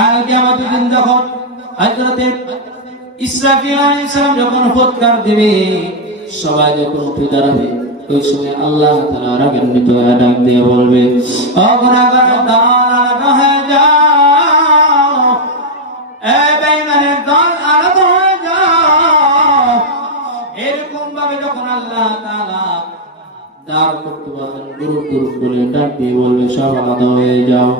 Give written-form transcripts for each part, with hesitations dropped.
কাল কিয়ামতের দিন যখন হযরতে ইসরাফিল আলাইহিস সালাম যখন ফুৎকার দিবে, সবাই যখন উঠে দাঁড়াবে, ওই সময় আল্লাহ তাআলা রাগান্বিত হয়ে ডাক দিয়ে বলবে, ও গুনাহগার দল হয়ে যাও, এ বেঈমানের দল আলাদ হয়ে যাও। এরকম ভাবে যখন আল্লাহ তাআলা দাঁড় করতে বলবেন, গ্রুপ গ্রুপ বলে ডাক দিয়ে বলবে, সব আলাদা হয়ে যাও।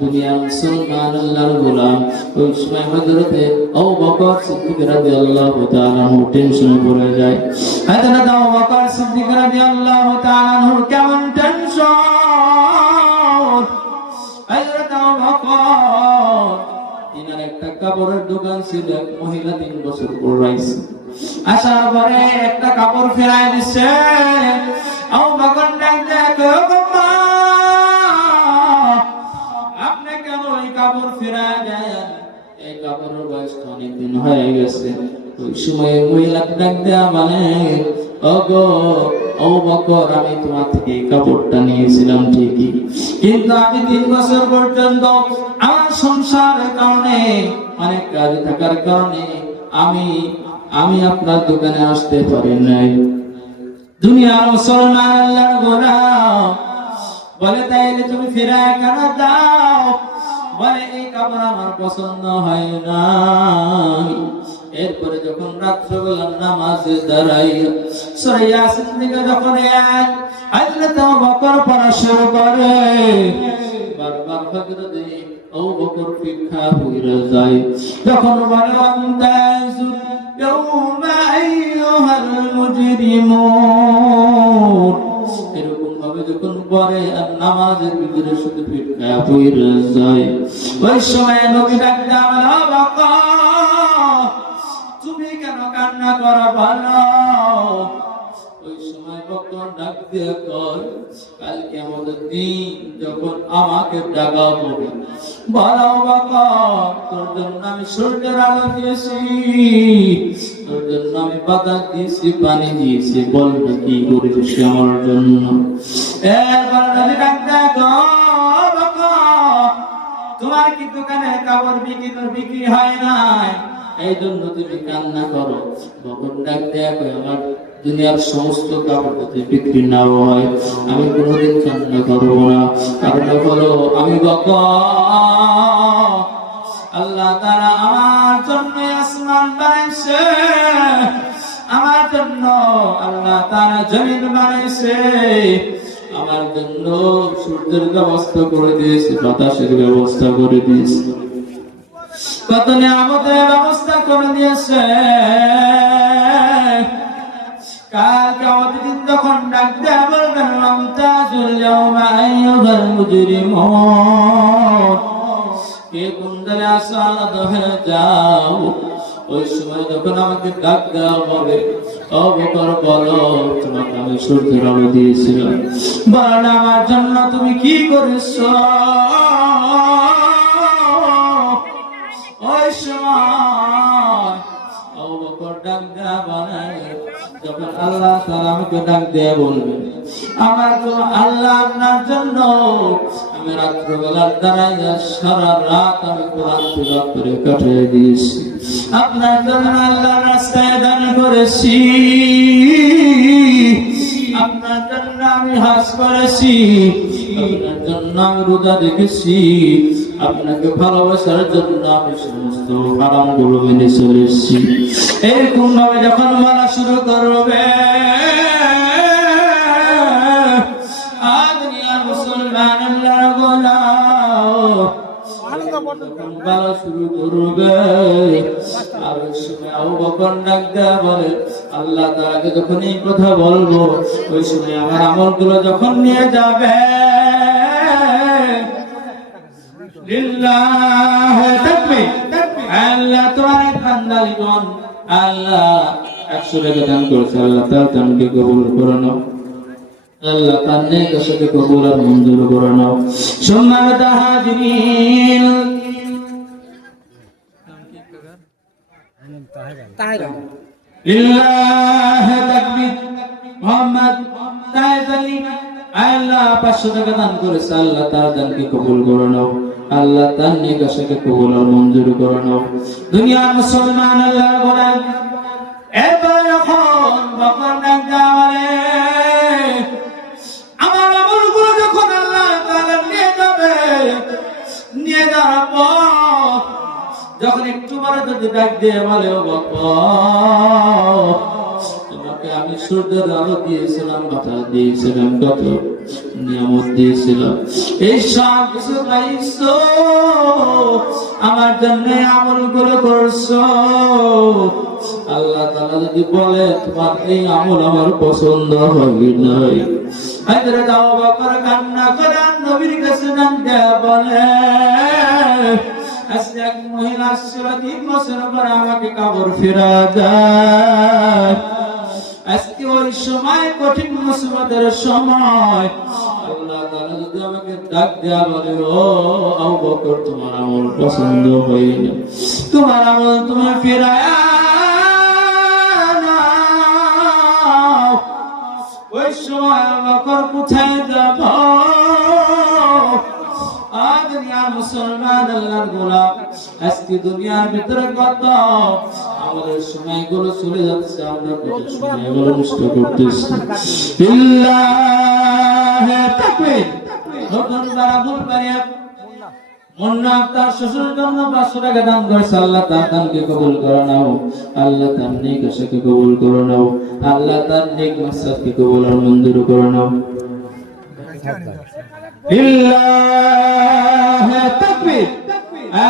দুনিয়ার মুসলমান আল্লাহর গোলাম ওই সময় হযরতে আবু বকর সিদ্দিক রাদিয়াল্লাহু তাআলা টেনশনে পড়ে যায়। হযরত আবু বকর সিদ্দিক রাদিয়াল্লাহু তাআলা কেমন টেনশন! হযরত আবু বকর তিনার একটা কাপড়ের দোকান ছিল, এক মহিলা 3 বছর পড়াইছে। আসার পরে একটা কাপড় ফেরায় দিচ্ছে। আবু বকর ডাক দেয়, আপনি কেন এই কাপড় ফেরায় দেন? এই কাপড়ের বয়স অনেক দিন হয়ে গেছে। ওই সময় মহিলাকে ডাক দেয়া মানে, ওগো আবু বকর, আমি তোমার থেকে এই কাপড়টা নিয়েছিলাম ঠিকই, কিন্তু আমি 3 বছর পর্যন্ত আমার সংসারের কারণে, অনেক কাজ থাকার কারণে আমি আপনার দোকানে আসতে পারি নাই। দুনিয়ার মুসলমান আল্লাহর গোলাম বলে, তাইলে তুমি ফিরায় কেন দাও? বলে, এই কাপড় আমার পছন্দ হয় না। এরপরে যখন রাত্রবেলা নামাজে দাঁড়াই, সূরা ইয়াসিন থেকে যখন হযরত আবু বকর পড়া শুরু করে, বারবার হযরত আবু বকর ফিকা হয়ে যায়। যখন বলে, আমতাজু ইয়াউমা আইয়ুহাল মুজরিমুন, এরকম ভাবে যখন পড়ে আর নামাজের ভিতরে শুধু ফিকা হয়ে যায়, ওই সময় নবী ডাক দেন, আবু বকর, তুমি কেন কান্না করো বলো? ওই সময় বকর ডাক দিয়ে কয়, কাল কিয়ামতের দিন যখন আমাকে ডাকা হবে, বলো বকর, তোর জন্য আমি সূর্যের আলো দিয়েছি, তোর জন্য আমি বাতাস দিয়েছি, পানি দিয়েছি, বলবে কি করেছিস আমার জন্য? এরপর নবী ডাক দিয়ে কয়, বকর, তোমার কি দোকানে কাপড় বিক্রি হয় নাই, এই জন্য তুমি কান্না করো? বকর ডাক দেয়া কয়, আমার দুনিয়ার সমস্ত কাপড় যদি বিক্রি না হয়, আমি কোনোদিন কান্না করবো না। কারণ হলো, আমি বকর, আল্লাহ তাআলা আমার জন্য আসমান বানাইছে, আমার জন্য আল্লাহ তাআলা জমিন বানাইছে, আমার জন্য সূর্যের ব্যবস্থা করে দিয়েছে, বাতাসের ব্যবস্থা করে দিয়েছে, কত নিয়ামতের ব্যবস্থা করে দিয়েছে। কাল কিয়ামতের দিন যখন ডাক দেয়া বলবেন, আমতাজুল ইয়াউমা আইয়ুহাল মুজরিমুন, কে কোন দলে আসো, আলাদা হয়ে যাও। ওই সময় যখন আমাকে ডাক দেওয়া হবে, ও বকর বলো, তোমাকে আমি সূর্যের আলো দিয়েছিলাম, বলেন আমার জন্য তুমি কি করেছো? ওই সময় আবু বকর ডাক দেয়া বানায়, যখন আল্লাহ তাআলা আমাকে ডাক দেয়া বলবেন, আমার তো আল্লাহ আপনার জন্য আমি রাত্রবেলা দাঁড়াইয়া সারা রাত আমি কোরআন তিলাওয়াত করে কাটিয়ে দিয়েছি, আপনার জন্য আল্লাহর রাস্তায় দান করেছি, আপনার জন্য আমি হজ করেছি, আপনার জন্য আমি রোজা রেখেছি, আপনাকে ভালোবাসার জন্য আমি সমস্ত হারামগুলো মেনে চলেছি। এরকম ভাবে যখন বলা শুরু করবে, দুনিয়ার মুসলমান আল্লাহর গোলাম বলা শুরু করবে, আর ওই সময় আবু বকর ডাক দেয়া বলে, আল্লাহ তাআলাকে যখন এই কথা বলবো, ওই সময় আমার আমলগুলো যখন নিয়ে যাবে, লিল্লাহ তাকবীর, আল্লাহ তোমার বান্দাগণ, আল্লাহ 100 টাকা দান করেছে, আল্লাহ তাআলা দানকে কবুল করে নাও, আল্লাহ তার নেক কাজকে কবুল আর মঞ্জুর করে নাও। সম্মানিত হাজিরিন, লিল্লাহ তাকবীর, মুহাম্মদ তাইজালি, আল্লাহ 500 টাকা দান করেছে, আল্লাহ তার দানকে কবুল করে নাও। আল্লাহ তার নেক আশাকে কবুল আর মঞ্জুর করে নাও। দুনিয়ার মুসলমান আল্লাহর গোলাম এবার যখন বকর ডাক দেওয়ালে আমার আমলগুলো যখন আল্লাহ তাআলা নিয়ে যাবে, নিয়ে যাওয়ার পর যখন একটু পরে যদি ডাক দিয়ে বলে ও বকর, তোমাকে আমি সূর্যের আলো দিয়েছিলাম, বাতাস দিয়েছিলাম, কত নিয়ামত দিয়েছিলাম, এই সব কিছু পাইছো, আমার জন্য আমলগুলো করছো। আল্লাহ তাআলা যদি বলে তোমার এই আমল আমার পছন্দ হয় নাই, হযরত আবু বকর কান্না করে নবীর কাছে জানতে বলে, আজকে এক মহিলা ছিল 3 বছর পরে আমাকে কবর ফিরা দেয়। আজকে ওই সময় কঠিন মুসিবতের সময় আল্লাহ তাআলা যদি আমাকে ডাক দেয়া বলে, ও আবু বকর তোমার আমল পছন্দ হয়নি, তোমার আমল তুমি ফিরায়া নাও, ওই সময় আবু বকর কোথায় যাব? দুনিয়ার মুসলমান আল্লাহর গোলাম, আজকে দুনিয়ার ভিতরে কত আমাদের সময়গুলো চলে যাচ্ছে, আমরা কত সময়গুলো নষ্ট করতেছি। বিল্লাহি তাকবীর। নতুন যারা বুলবাড়িয়া মুন্না তার শ্বশুরের জন্য 500 টাকা দান করেছে, আল্লাহ তার দানকে কবুল করে নাও, আল্লাহ তার নেক আশাকে কবুল করে নাও, আল্লাহ তার নেক মাকসাদকে কবুল আর মঞ্জুর করে নাও। লিল্লাহি তাকবীর।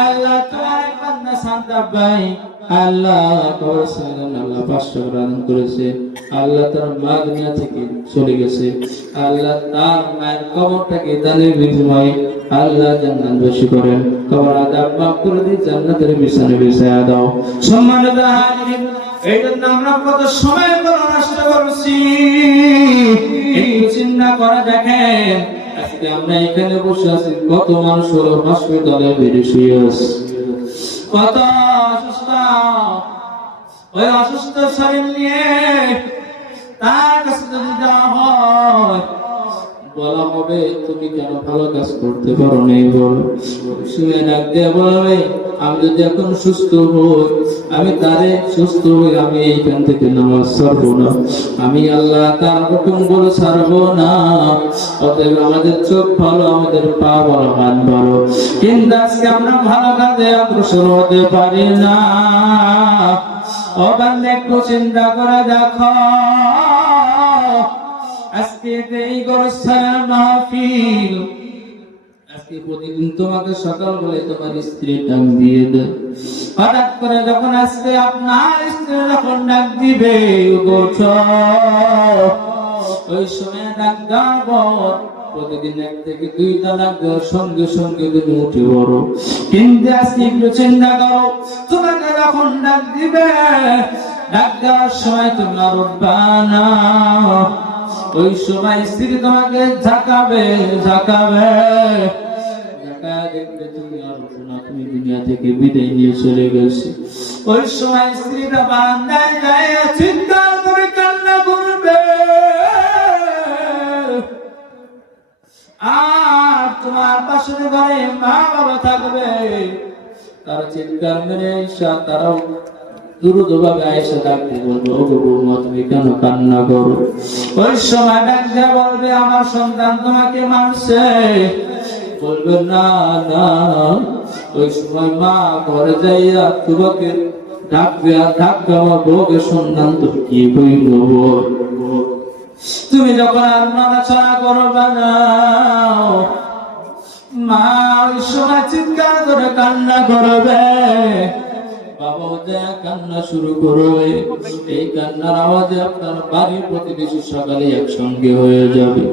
আল্লাহ তোমার বান্দা শান্তা ভাই আল্লাহ করেছেন, আল্লাহ 500 দান করেছে, আল্লাহ তার মা দুনিয়া থেকে চলে গেছে, আল্লাহ তার মায়ের কবরটাকে দানের বিনিময়ে আল্লাহ জান্নাতবাসী করেন, কবর আযাব মাফ করে দিয়ে জান্নাতের বিছানায় বিছায়া দাও। সম্মানিত হাজিরিন, এই জন্য আমরা কত সময় নষ্ট করছি, একটু চিন্তা করে দেখেন। আজকে আমরা এখানে বসে আছি, কত মানুষ হলো হসপিটালে বেড়ে শুয়ে আছে, কত অসুস্থ, ওই অসুস্থ শরীর নিয়ে তার কাছে যদি যাওয়া হয়, বলা হবে তুমি কেন ভালো কাজ করতে পারো নাই, বলো। শুয়ে ডাক দিয়ে বলবে, আমি যদি এখন সুস্থ হই, আমি তারে সুস্থ হই, আমি এইখান থেকে নামাজ ছাড়বো না, আমি আল্লাহ তার হুকুম গুলো ছাড়বো না। অতএব আমাদের চোখ ভালো, আমাদের পা ভালো, হাত ভালো, কিন্তু আজকে আমরা ভালো কাজে অগ্রসর হতে পারি না। ও বান্দা একটু চিন্তা করে দেখো, আজকে এই গোরস্থানের মাহফিল, আজকে প্রতিদিন তোমাকে সকাল বলে তোমার স্ত্রী ডাক দিয়ে দেয়, হঠাৎ করে যখন আজকে আপনার স্ত্রী যখন ডাক দিবে ওঠো, ওই সময় ডাক দেওয়ার পর প্রতিদিন 1 থেকে 2টা ডাক দেওয়ার সঙ্গে সঙ্গে তুমি উঠে পড়ো, কিন্তু আজকে একটু চিন্তা করো, তোমাকে যখন ডাক দিবে, ডাক দেওয়ার সময় তুমি আর উঠবা না, ওই সময় স্ত্রী তোমাকে ঝাঁকাবে, দেখবে তুমি আর উঠো না, তুমি দুনিয়া থেকে বিদায় নিয়ে চলে গেছে। ওই সময় স্ত্রীরা বারান্দায় যায় চিৎকার করে কান্না করবে, আর তোমার পাশের ঘরে মা বাবা থাকবে, তারা চিৎকার মেরে এসে তারাও দ্রুতভাবে আয়েশা ডাকতে বলবে, ও গো বৌমা তুমি কেন কান্না করো? ওই সময় ডাকতে বলবে, আমার সন্তান তোমাকে মারছে, বলবে না না। ওই সময় মা ঘরে যাইয়া তোমাকে ডাকবে, আর ডাকবে আমার বউকে, সন্তান তো কি হইল, তুমি যখন আর নাড়াচাড়া করবে না, মা ওই সময় চিৎকার করে কান্না করবে, বাবাও যা কান্না শুরু করবে, এই কান্নার আওয়াজে আপনার বাড়ির প্রতিবেশী সকালে একসঙ্গে হয়ে যাবে,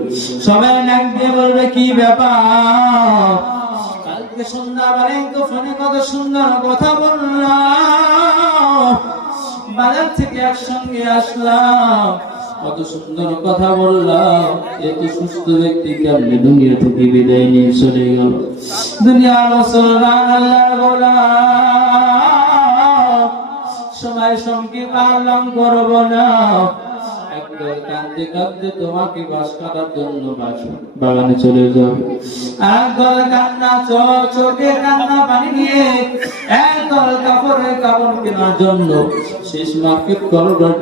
সবাই নাক দিয়ে বলবে কি ব্যাপার, কালকে সন্ধ্যাবেলায় তো ফোনে কত সুন্দর কথা বললাম, বাজার থেকে একসঙ্গে আসলাম, কত সুন্দর কথা বললাম, এত সুস্থ ব্যক্তি কেমনে দুনিয়া থেকে বিদায় নিয়ে চলে গেল। দুনিয়ার মুসলমান আল্লাহর গোলাম, সময় সঙ্গে পালন করব না, একটা একদল কাঁদতে কাঁদতে তোমাকে বাস করার জন্য বাগানে চলে যাবে, একদল কান্না চোখে কান্না পানি নিয়ে একদল কাপড় কেনার জন্য শেষ মার্কেট করবার